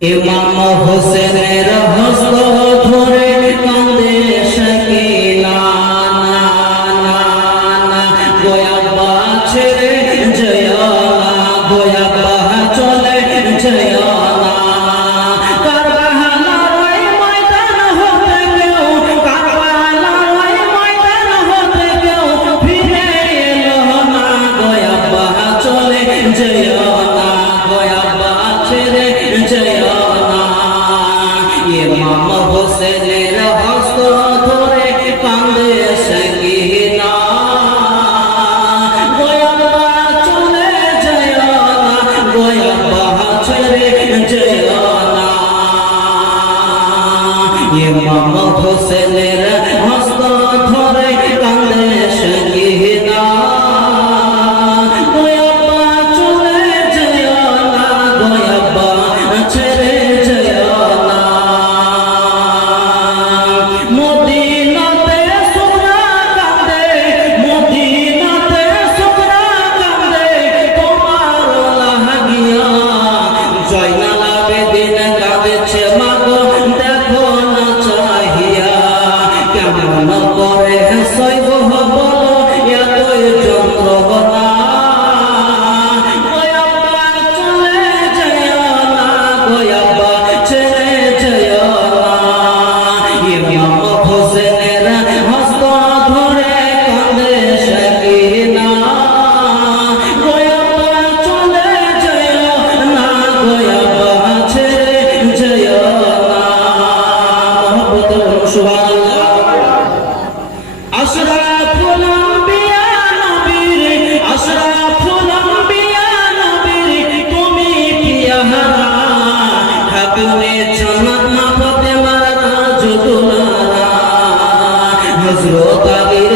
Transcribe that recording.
ইমাম হোসেনের হস্ত ধরে কাঁদে শাকিলা না না না গোয়াব্বা ছেড়ে জয়া গোয়াব্বা চলে জয়া ইমাম হোসেনের হস্ত ধরে কাঁদে শাকিলা গোয়াব্বা চলে জয়া গোয়াব্বা ছেড়ে জয়া ইমাম হোসেনের হস্ত ধরে কাঁদে শাকিলা গোয়াব্বা চলে জয়া গোয়াব্বা ছেড়ে হযরত আলীর